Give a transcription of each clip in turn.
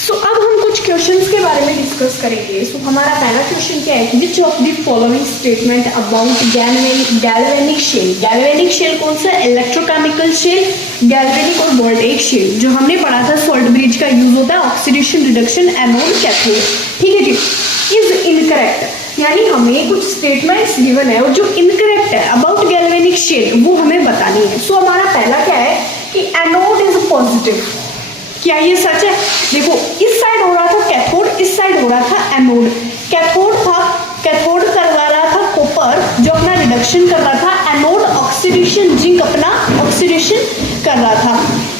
सो अब हम कुछ क्वेश्चंस के बारे में डिस्कस करेंगे। सो हमारा पहला क्वेश्चन क्या है, which of the following statement about galvanic cell. Galvanic cell कौन सा, इलेक्ट्रोकेमिकल शेल, गैल्वेनिक और वोल्टेइक शेल, जो हमने पढ़ा था सॉल्ट ब्रिज का यूज होता है ऑक्सीडेशन, रिडक्शन, एनोड, कैथोड। ठीक है जी, इज इनकरेक्ट, यानी हमें कुछ स्टेटमेंट्स गिवन है और जो इनकरेक्ट है अबाउट गैल्वेनिक शेल वो हमें बतानी है। सो हमारा पहला क्या है कि एनोड इज पॉजिटिव। क्या ये सच है? देखो इस साइड हो रहा था कैथोड, इस साइड हो रहा था एनोड। कैथोड था, कैथोड करवा रहा था कॉपर जो अपना रिडक्शन कर रहा था, एनोड ऑक्सीडेशन, जिंक अपना ऑक्सीडेशन कर रहा था।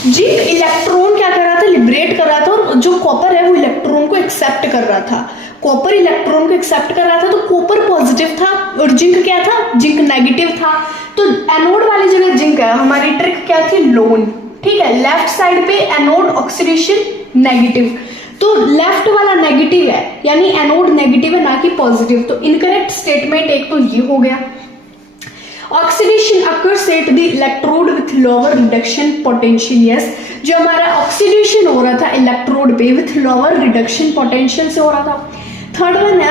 जिंक इलेक्ट्रॉन क्या कर रहा था, लिबरेट कर रहा था, और जो कॉपर है वो इलेक्ट्रॉन को एक्सेप्ट कर रहा था। कॉपर इलेक्ट्रॉन को एक्सेप्ट कर रहा था, तो कॉपर पॉजिटिव था और जिंक क्या था, जिंक नेगेटिव था। तो एनोड वाली जगह जिंक है, हमारी ट्रिक क्या थी, लोन। ठीक है, लेफ्ट साइड पे एनोड ऑक्सीडेशन नेगेटिव, तो लेफ्ट वाला नेगेटिव है यानी एनोड नेगेटिव है ना कि पॉजिटिव। तो इनकरेक्ट स्टेटमेंट एक तो ये हो गया। Oxidation occurs at the electrode with lower reduction potential. Yes, जो हमारा ऑक्सीडेशन हो रहा था इलेक्ट्रोड पे विथ लोअर रिडक्शन पोटेंशियल से हो रहा था। थर्ड वन है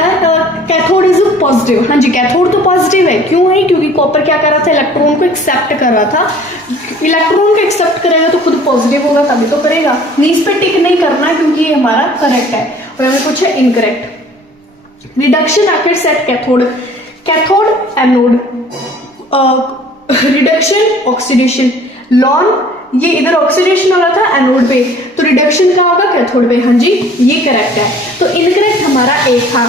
कैथोड इज पॉजिटिव। हाँ जी, कैथोड तो पॉजिटिव है, क्यों है, क्योंकि कॉपर क्या कर रहा था, इलेक्ट्रॉन को एक्सेप्ट कर रहा था। इलेक्ट्रॉन को एक्सेप्ट करेगा तो खुद पॉजिटिव होगा तभी तो करेगा, नहीं इस पे टिक नहीं करना क्योंकि ये हमारा करेक्ट है। और हमें कुछ है incorrect. Reduction occurs at cathode, cathode anode, reduction oxidation, lawn ये इधर ऑक्सीडेशन हो रहा था एनोड पे, तो रिडक्शन कहाँ होगा, कैथोड पे। हाँ जी, ये करेक्ट है, तो इनकरेक्ट हमारा एक था।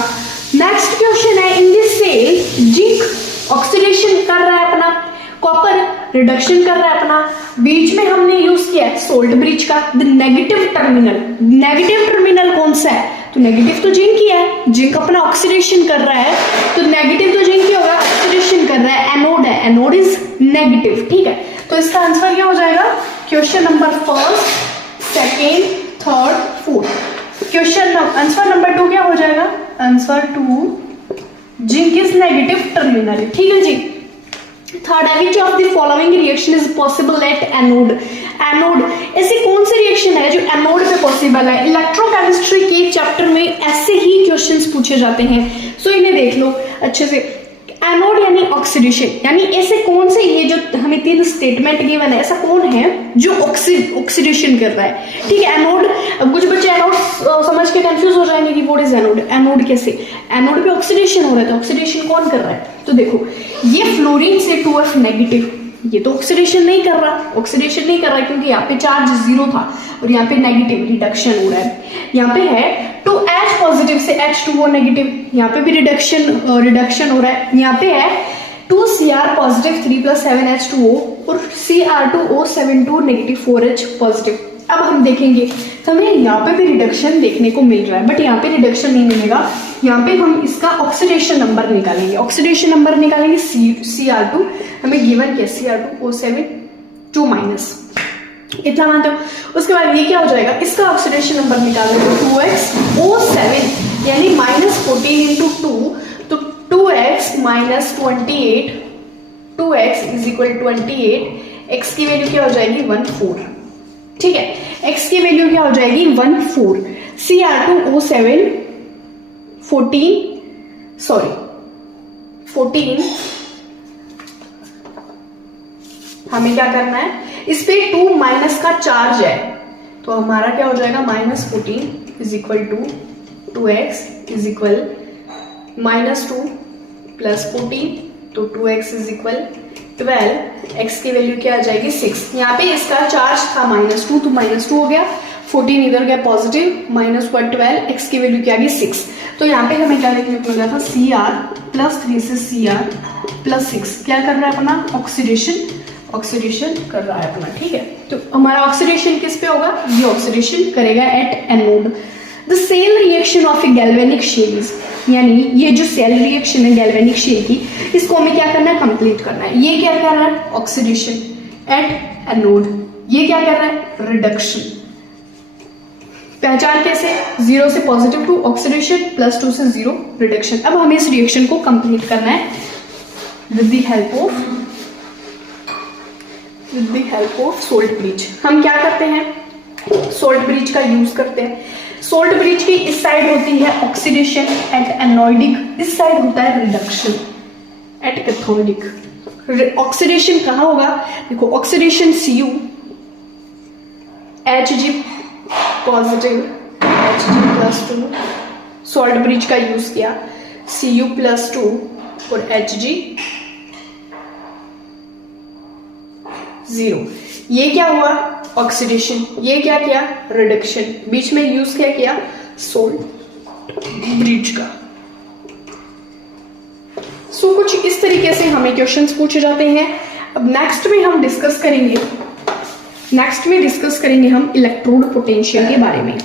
नेक्स्ट क्वेश्चन है, in this cell zinc oxidation कर रहा है अपना, कॉपर रिडक्शन कर रहा है अपना, बीच में हमने यूज किया है सोल्ट ब्रिज का, the negative terminal. Negative terminal कौन सा है, तो नेगेटिव तो जिंक ही है, जिंक अपना ऑक्सीडेशन कर रहा है, तो नेगेटिव तो जिंक ही होगा, ऑक्सीडेशन कर रहा है, एनोड है, एनोड इज नेगेटिव। ठीक है, तो इसका आंसर क्या हो जाएगा, question number first, second, third, fourth. Question answer number 2 क्या हो जाएगा, answer 2 zinc is negative terminal. ठीक है जी। थर्ड है, which of the following reaction is possible at anode. Anode ऐसी कौन सी रिएक्शन है जो एनोड पे पॉसिबल है। इलेक्ट्रोकेमिस्ट्री के चैप्टर में ऐसे ही क्वेश्चंस पूछे जाते हैं, सो इन्हें देख लो अच्छे से। एनोड यानी ऑक्सीडेशन, यानी ऐसे कौन से, ये जो हमें 3 स्टेटमेंट गिवन है, ऐसा कौन है जो ऑक्सीडेशन कर रहा है। ठीक है, एनोड, अब कुछ बच्चे एनोड समझ के कंफ्यूज हो जाएंगे कि व्हाट इज एनोड। एनोड कैसे, एनोड पे ऑक्सीडेशन हो रहा है, तो ऑक्सीडेशन कौन कर रहा है, तो देखो ये फ्लोरीन से 2F नेगेटिव, ये तो ऑक्सीडेशन नहीं कर रहा, ऑक्सीडेशन नहीं कर रहा है क्योंकि यहाँ पे चार्ज 0 था और यहाँ पे नेगेटिव रिडक्शन हो रहा है। यहाँ पे है 2H पॉजिटिव से H2O नेगेटिव, यहाँ पे भी रिडक्शन हो रहा है। यहाँ पे है 2Cr पॉजिटिव 3 + 7H2O और Cr2O72 नेगेटिव 4H पॉजिटिव। अब हम देखेंगे तो हमें यहाँ पे भी रिडक्शन देखने को मिल रहा है, बट यहाँ पे रिडक्शन नहीं मिलेगा। यहाँ पे हम इसका ऑक्सीडेशन नंबर निकालेंगे, ऑक्सीडेशन नंबर निकालेंगे Cr2, हमें गिवन किया Cr2O72 माइनस, इतना मानते हो। उसके बाद ये क्या हो जाएगा, इसका ऑक्सीडेशन नंबर निकालेंगे 2xO7 यानी -14 × 2, तो 2x - 28, 2x = 28, x की वैल्यू क्या हो जाएगी 14। ठीक है, x की वैल्यू क्या हो जाएगी 14। Cr2O7 14 हमें क्या करना है, इस पे 2 माइनस का चार्ज है, तो हमारा क्या हो जाएगा -14 = 2x = -2 + 14, तो 2x = 12, x की वैल्यू क्या आ जाएगी 6। यहाँ पे इसका चार्ज था -2, तो -2 हो गया, 14 इधर गया पॉजिटिव, -12, x की वैल्यू क्या आ गई 6। तो यहाँ पे हमें क्या देखने को मिला था, Cr + 3 से Cr + 6 क्या कर रहा है अपना, ऑक्सीडेशन कर रहा है अपना। ठीक है, तो हमारा ऑक्सीडेशन किस पे होगा, ये ऑक्सीडेशन करेगा at anode. The cell reaction of a galvanic cell, यानी ये जो सेल रिएक्शन है गैल्वेनिक शेल की, इसको हमें क्या करना है, कंप्लीट करना है। ये क्या कर रहा है, ऑक्सीडेशन एट एनोड, ये क्या कर रहा है, रिडक्शन। पहचान कैसे, 0 से +2 ऑक्सीडेशन, +2 से 0 रिडक्शन। अब हमें इस रिएक्शन को कंप्लीट करना है with the help of salt bridge. हम क्या करते हैं, सोल्ट ब्रिज का यूज करते हैं। सोल्ट ब्रिज की इस साइड होती है ऑक्सीडेशन एट एनोडिक, इस साइड होता है रिडक्शन एट कैथोडिक। ऑक्सीडेशन कहाँ होगा, देखो oxidation Cu Hg positive Hg+2, salt bridge का यूज किया Cu+2 और Hg 0। ये क्या हुआ ऑक्सीडेशन, ये क्या किया रिडक्शन, बीच में यूज क्या किया सोल्ट ब्रिज का। सो कुछ इस तरीके से हमें क्वेश्चंस पूछे जाते हैं। अब नेक्स्ट में हम डिस्कस करेंगे हम इलेक्ट्रोड पोटेंशियल के बारे में।